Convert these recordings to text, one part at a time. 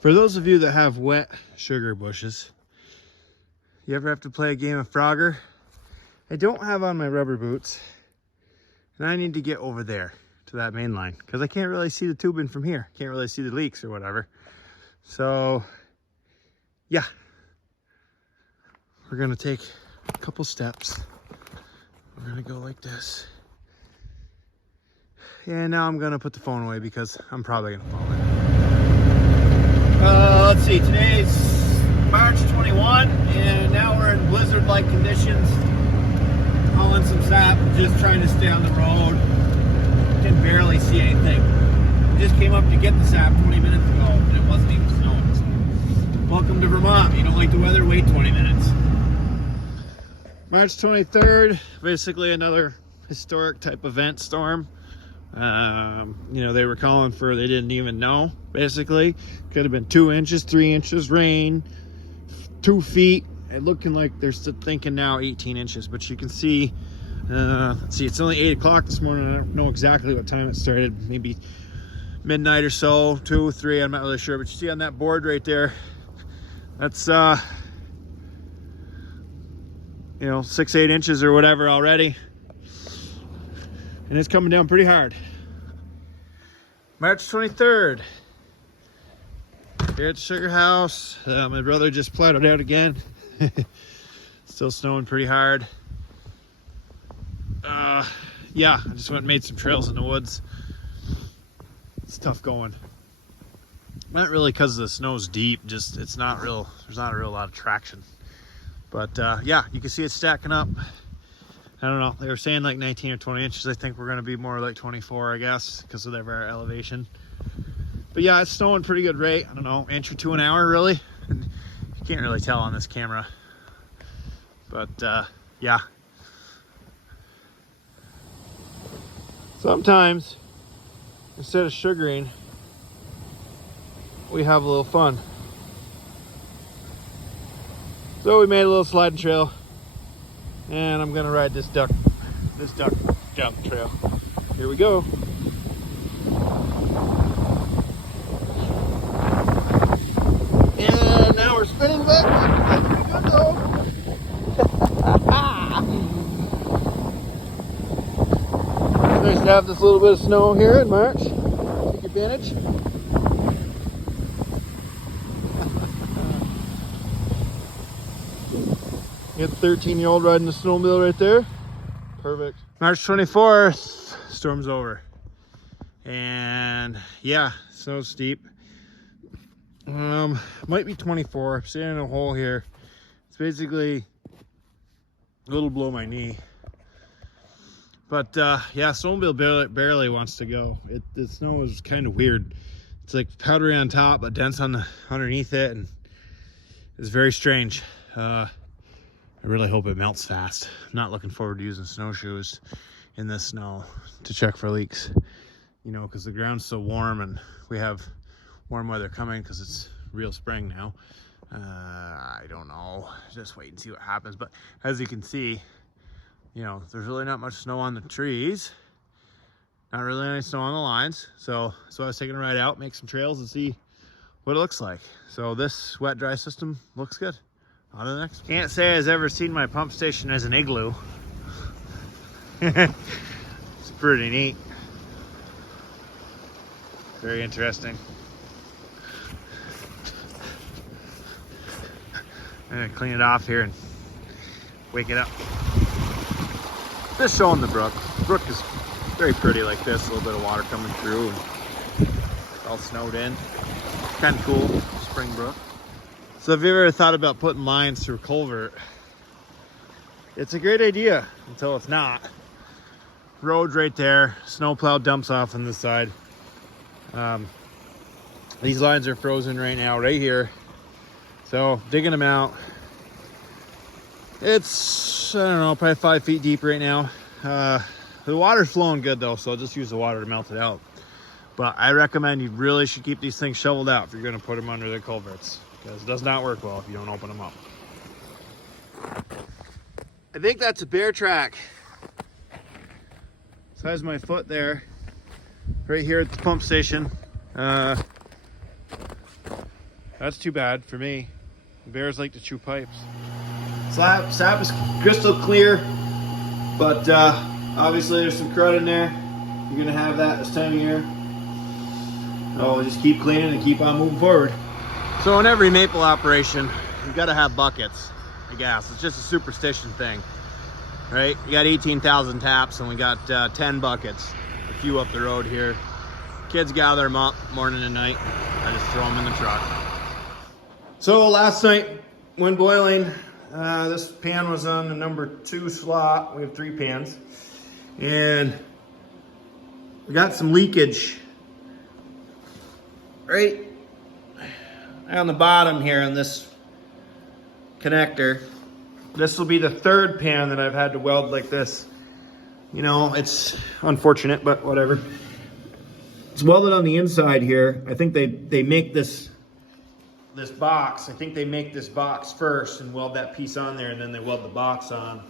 For those of you that have wet sugar bushes, you ever have to play a game of Frogger? I don't have on my rubber boots, and I need to get over there to that main line because I can't really see the tubing from here. Can't really see the leaks or whatever. So yeah, we're gonna take a couple steps. We're gonna go like this. And now I'm gonna put the phone away because I'm probably gonna fall in. Let's see, today's March 21, and now we're in blizzard-like conditions. Hauling some sap, just trying to stay on the road. Can barely see anything. Just came up to get the sap 20 minutes ago, and it wasn't even snowing. So, welcome to Vermont. You don't like the weather? Wait 20 minutes. March 23rd, basically another historic type event storm. You know, they were calling for, they didn't even know, basically. Could have been 2 inches, 3 inches rain, 2 feet. It looking like they're still thinking now 18 inches, but you can see, let's see, it's only 8 o'clock this morning. I don't know exactly what time it started, maybe midnight or so, 2, 3, I'm not really sure, but you see on that board right there, that's, you know, 6, 8 inches or whatever already. And it's coming down pretty hard. March 23rd. Here at the sugar house. My brother just plowed it out again. Still snowing pretty hard. Yeah, I just went and made some trails in the woods. It's tough going. Not really because the snow's deep, just it's not real, there's not a real lot of traction. But yeah, you can see it stacking up. I don't know, they were saying like 19 or 20 inches. I think we're gonna be more like 24, I guess, because of our elevation. But yeah, it's snowing pretty good rate. I don't know, inch or 2 an hour, really. And you can't really tell on this camera. But yeah. Sometimes, instead of sugaring, we have a little fun. So we made a little sliding trail. And I'm gonna ride this duck jump trail. Here we go. And now we're spinning back. That's pretty good though. It's nice to have this little bit of snow here in March. Take advantage. You got the 13-year-old riding the snowmobile right there. Perfect. March 24th, storm's over. And yeah, snow's steep. Might be 24. I'm standing in a hole here. It's basically a little below my knee. But yeah, snowmobile barely wants to go. The snow is kind of weird. It's like powdery on top, but dense on underneath it, and it's very strange. I really hope it melts fast. I'm not looking forward to using snowshoes in this snow to check for leaks. You know, because the ground's so warm and we have warm weather coming because it's real spring now. I don't know. Just wait and see what happens. But as you can see, you know, there's really not much snow on the trees. Not really any snow on the lines. So I was taking a ride out, make some trails and see what it looks like. So this wet dry system looks good. On to the next. Can't say I've ever seen my pump station as an igloo. It's pretty neat. Very interesting. I'm gonna clean it off here and wake it up. Just showing the brook. The brook is very pretty like this. A little bit of water coming through and all snowed in. Kind of cool, spring brook. So have you ever thought about putting lines through a culvert? It's a great idea until it's not. Road's right there. Snowplow dumps off on this side. These lines are frozen right now, right here. So digging them out. It's, I don't know, probably 5 feet deep right now. The water's flowing good though, so I'll just use the water to melt it out. But I recommend you really should keep these things shoveled out if you're gonna put them under the culverts, because it does not work well if you don't open them up. I think that's a bear track. Size of my foot there. Right here at the pump station. That's too bad for me. Bears like to chew pipes. Sap is crystal clear, but obviously there's some crud in there. You're gonna have that this time of year. Oh, we'll just keep cleaning and keep on moving forward. So in every maple operation, you've got to have buckets, I guess. It's just a superstition thing, right? You got 18,000 taps and we got 10 buckets, a few up the road here. Kids gather them up morning and night. I just throw them in the truck. So last night when boiling, this pan was on the number 2 slot. We have 3 pans. And we got some leakage right on the bottom here on this connector. This will be the 3rd pan that I've had to weld like this. You know, it's unfortunate, but whatever. It's welded on the inside here. I think they make this box. I think they make this box first and weld that piece on there, and then they weld the box on.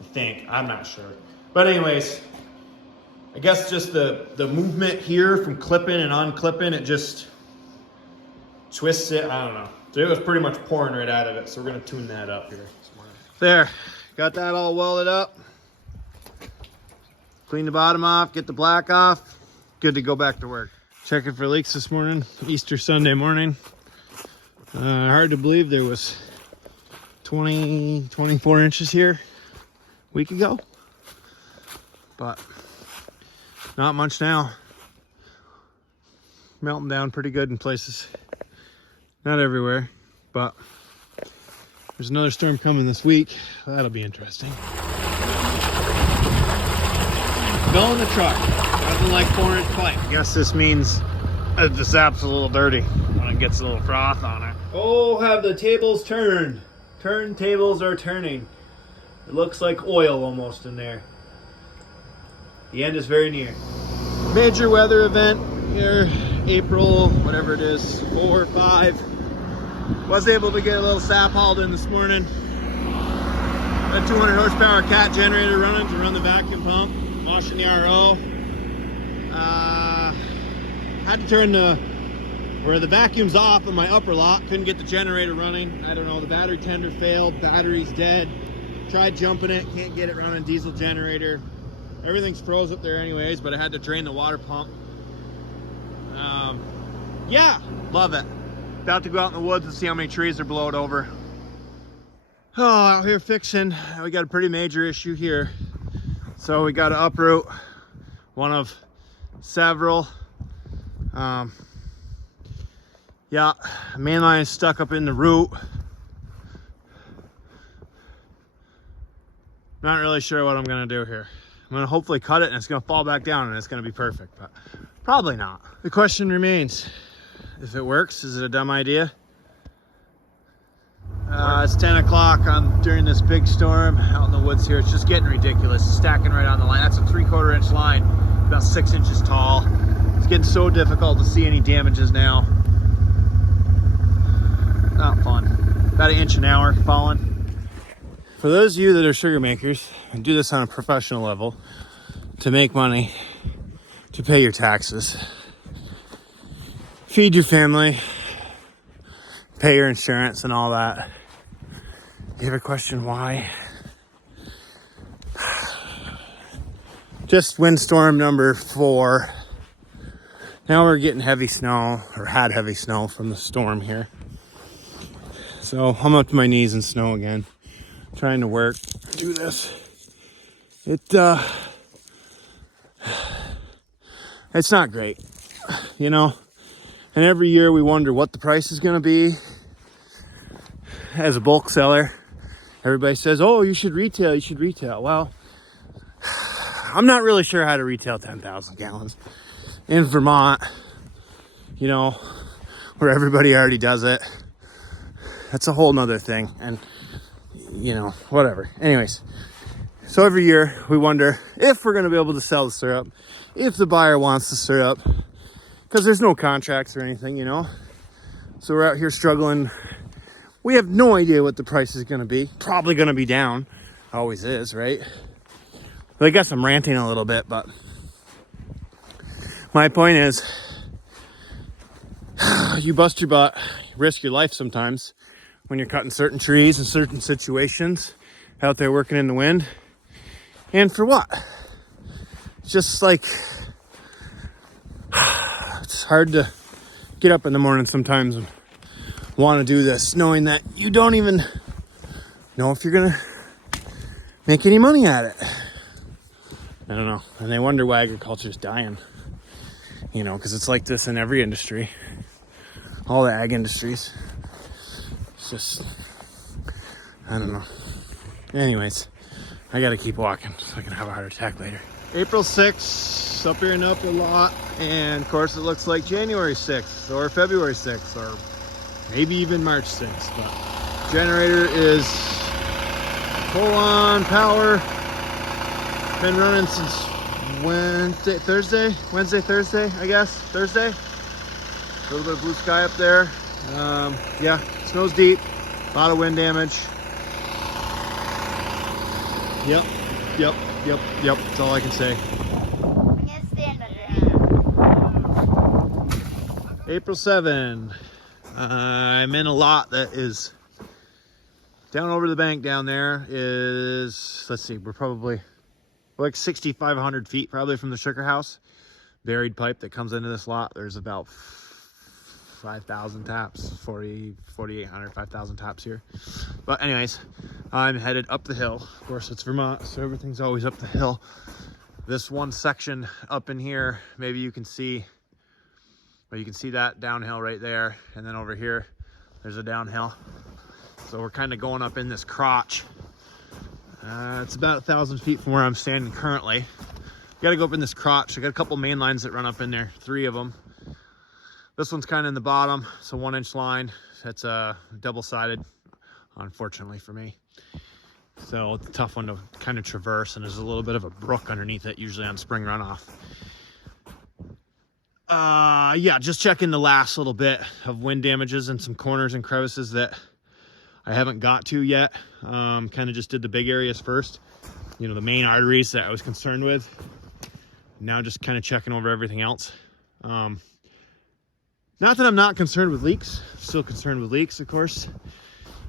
I think. I'm not sure. But anyways, I guess just the movement here from clipping and unclipping, it just twists it. I don't know. So it was pretty much pouring right out of it. So we're gonna tune that up here. There, got that all welded up. Clean the bottom off, get the black off. Good to go back to work. Checking for leaks this morning, Easter Sunday morning. Hard to believe there was 24 inches here a week ago. But not much now. Melting down pretty good in places. Not everywhere, but there's another storm coming this week. That'll be interesting. Go in the truck. Nothing like 4-inch pipe. I guess this means the sap's a little dirty when it gets a little froth on it. Oh, have the tables turned. Turntables are turning. It looks like oil almost in there. The end is very near. Major weather event here, April, whatever it is, 4 or 5. Was able to get a little sap hauled in this morning. Got a 200 horsepower cat generator running to run the vacuum pump, washing the RO. Had to turn the vacuum's off in my upper lot. Couldn't get the generator running. I don't know, the battery tender failed, battery's dead. Tried jumping it, can't get it running, diesel generator. Everything's froze up there anyways, but I had to drain the water pump. Yeah, love it. About to go out in the woods and see how many trees are blowed over. Oh, out here fixing. We got a pretty major issue here. So we got to uproot one of several. Yeah, main line is stuck up in the root. Not really sure what I'm gonna do here. I'm gonna hopefully cut it and it's gonna fall back down and it's gonna be perfect, but probably not. The question remains, if it works, is it a dumb idea? It's 10 o'clock during this big storm out in the woods here. It's just getting ridiculous. It's stacking right on the line. That's a 3/4 inch line, about 6 inches tall. It's getting so difficult to see any damages now. Not fun. About 1 inch an hour falling. For those of you that are sugar makers and do this on a professional level to make money, to pay your taxes, feed your family, pay your insurance and all that, you ever question why? Just windstorm number 4. Now we're getting heavy snow, or had heavy snow from the storm here. So I'm up to my knees in snow again, trying to work, do this. It's not great, you know? And every year we wonder what the price is gonna be. As a bulk seller, everybody says, oh, you should retail. Well, I'm not really sure how to retail 10,000 gallons in Vermont, you know, where everybody already does it. That's a whole nother thing. And, you know, whatever. Anyways, so every year we wonder if we're going to be able to sell the syrup, if the buyer wants the syrup, because there's no contracts or anything, you know. So we're out here struggling. We have no idea what the price is going to be. Probably going to be down. Always is, right? But I guess I'm ranting a little bit, but my point is you bust your butt, risk your life sometimes when you're cutting certain trees in certain situations out there working in the wind. And for what? It's just like, it's hard to get up in the morning sometimes and want to do this, knowing that you don't even know if you're gonna make any money at it. I don't know. And they wonder why agriculture is dying. You know, because it's like this in every industry. All the ag industries. It's just, I don't know. Anyways, I gotta keep walking so I can have a heart attack later. April 6th, up here and up a lot. And of course it looks like January 6th or February 6th or maybe even March 6th. But generator is full on power. Been running since Wednesday, Thursday, I guess. Thursday. A little bit of blue sky up there. Yeah, snow's deep. A lot of wind damage. Yep. That's all I can say. I'm gonna stand under it. April 7. I'm in a lot that is down over the bank down there is, let's see, we're probably like 6,500 feet probably from the sugar house. Buried pipe that comes into this lot. There's about 5,000 taps, 4,800, 5,000 taps here. But anyways, I'm headed up the hill. Of course, it's Vermont, so everything's always up the hill. This one section up in here, maybe you can see, well, you can see that downhill right there. And then over here, there's a downhill. So we're kind of going up in this crotch. It's about 1,000 feet from where I'm standing currently. Got to go up in this crotch. I got a couple main lines that run up in there, 3 of them. This one's kind of in the bottom. It's a 1-inch line. It's double-sided, unfortunately for me. So it's a tough one to kind of traverse, and there's a little bit of a brook underneath it, usually on spring runoff. Yeah, just checking the last little bit of wind damages and some corners and crevices that I haven't got to yet. Kind of just did the big areas first. You know, the main arteries that I was concerned with. Now just kind of checking over everything else. Not that I'm not concerned with leaks. Still concerned with leaks, of course.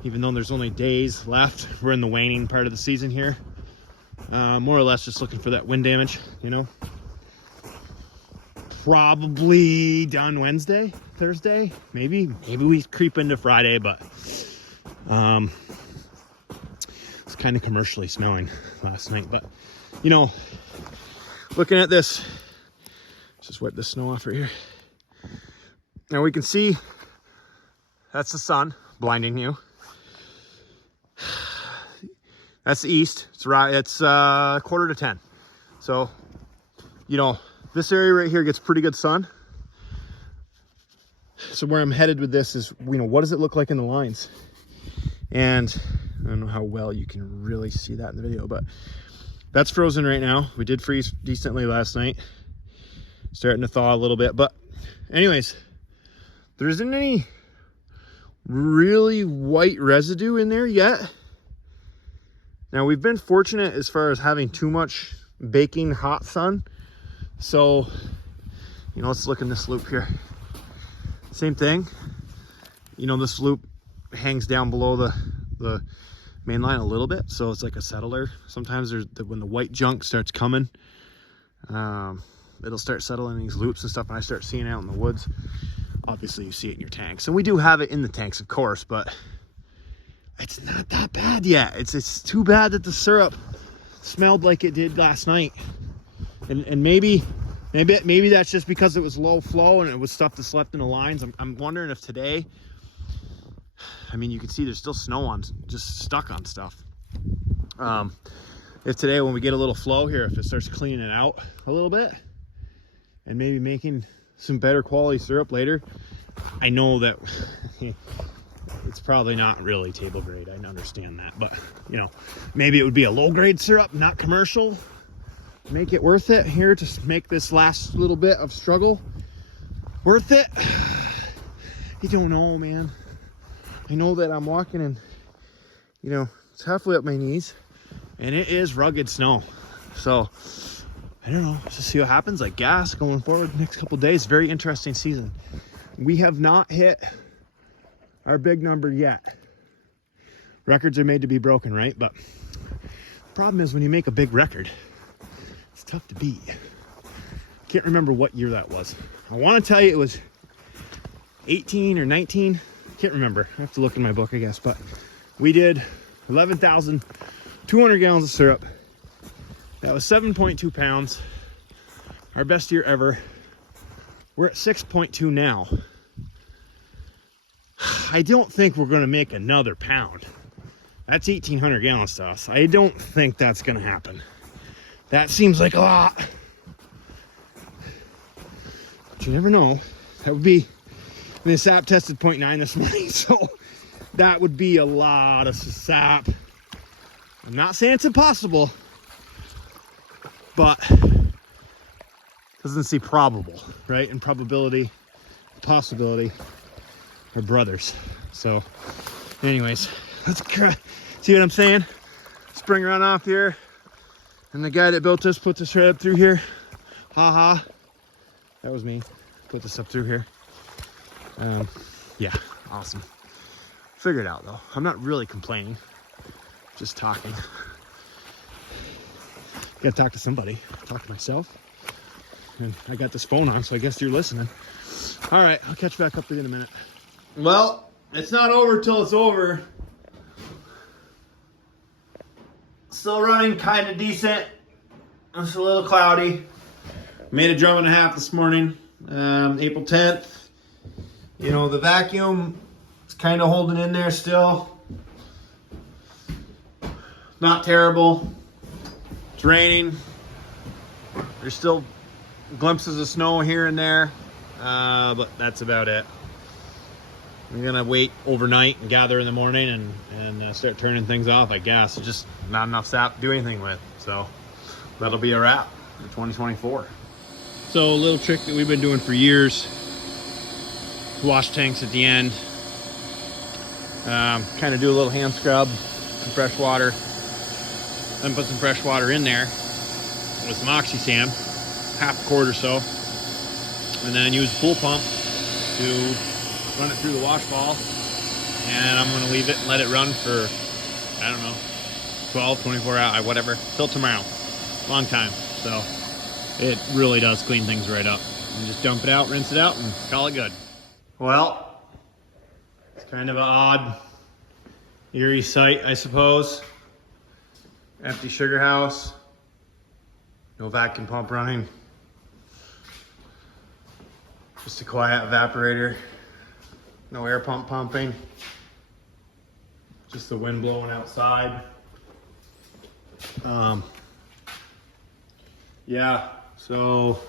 Even though there's only days left. We're in the waning part of the season here. More or less just looking for that wind damage, you know. Probably done Wednesday, Thursday, maybe we creep into Friday, but it's kind of commercially snowing last night. But you know, looking at this, let's just wipe the snow off right here. Now we can see that's the sun blinding you. That's the east. It's right. It's 9:45. So, you know, this area right here gets pretty good sun. So where I'm headed with this is, you know, what does it look like in the lines? And I don't know how well you can really see that in the video, but that's frozen right now. We did freeze decently last night. Starting to thaw a little bit, but anyways, there isn't any really white residue in there yet. Now we've been fortunate as far as having too much baking hot sun. So, you know, let's look in this loop here. Same thing. You know, this loop hangs down below the main line a little bit, so it's like a settler. Sometimes when the white junk starts coming, it'll start settling in these loops and stuff, and I start seeing it out in the woods. Obviously you see it in your tanks, and we do have it in the tanks, of course, but it's not that bad yet. It's too bad that the syrup smelled like it did last night, and maybe that's just because it was low flow and it was stuff that slept in the lines. I'm wondering if today, I mean, you can see there's still snow on, just stuck on stuff. If today, when we get a little flow here, if it starts cleaning it out a little bit and maybe making some better quality syrup later. I know that it's probably not really table grade. I understand that, but you know, maybe it would be a low grade syrup, not commercial. Make it worth it here to make this last little bit of struggle worth it. You don't know, man. I know that I'm walking and, you know, it's halfway up my knees and it is rugged snow. So I don't know, let's just see what happens. Like gas going forward the next couple of days. Very interesting season. We have not hit our big number yet. Records are made to be broken, right? But the problem is when you make a big record, it's tough to beat. Can't remember what year that was. I want to tell you it was 18 or 19. Can't remember. I have to look in my book, I guess. But we did 11,200 gallons of syrup. That was 7.2 pounds. Our best year ever. We're at 6.2 now. I don't think we're going to make another pound. That's 1,800 gallons to us. I don't think that's going to happen. That seems like a lot. But you never know. That would be, I mean, the sap tested 0.9 this morning, so that would be a lot of sap. I'm not saying it's impossible, but doesn't seem probable, right? And probability, possibility are brothers. So anyways, let's see what I'm saying. Spring run off here. And the guy that built this put this right up through here. Ha. That was me. Put this up through here. Yeah, awesome. Figured it out though. I'm not really complaining. Just talking. Gotta talk to somebody. Talk to myself. And I got this phone on, so I guess you're listening. All right, I'll catch back up with you in a minute. Well, it's not over till it's over. Still running kind of decent. It's a little cloudy. Made a drum and a half this morning, April 10th. You know, the vacuum is kind of holding in there still. Not terrible. It's raining. There's still glimpses of snow here and there, but that's about it. I'm gonna wait overnight and gather in the morning and start turning things off, I guess. It's just not enough sap to do anything with. So that'll be a wrap for 2024. So a little trick that we've been doing for years, wash tanks at the end. Kind of do a little hand scrub, some fresh water, then put some fresh water in there with some OxySam, half a quart or so, and then use a pool pump to run it through the wash ball. And I'm going to leave it and let it run for, I don't know, 12, 24 hours, whatever, till tomorrow. Long time. So it really does clean things right up. And just dump it out, rinse it out, and call it good. Well, it's kind of an odd, eerie sight, I suppose. Empty sugar house. No vacuum pump running. Just a quiet evaporator. No air pump pumping. Just the wind blowing outside. Yeah, so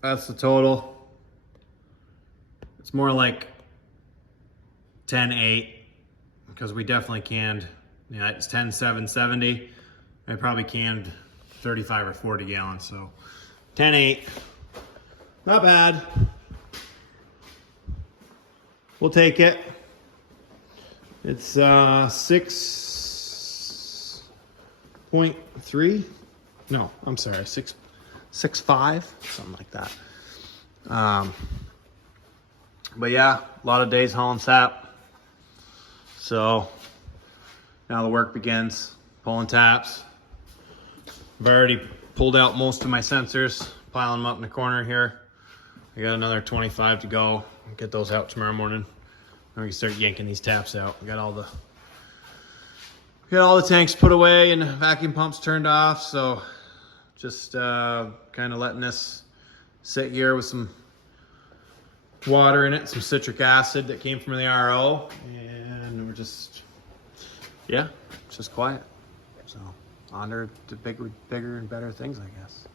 that's the total. It's more like 10.8 because we definitely canned, yeah, it's 10.770. I probably canned 35 or 40 gallons, so 10.8. Not bad. We'll take it. It's 6.3. No, I'm sorry, 6.5, something like that. But yeah, a lot of days hauling sap. So now the work begins, pulling taps. I've already pulled out most of my sensors, piling them up in the corner here. I got another 25 to go. I'll get those out tomorrow morning. Then we can start yanking these taps out. We got all the tanks put away and vacuum pumps turned off. So just kind of letting this sit here with some water in it, some citric acid that came from the RO, and we're just, yeah, it's just quiet. So on to bigger and better things, I guess.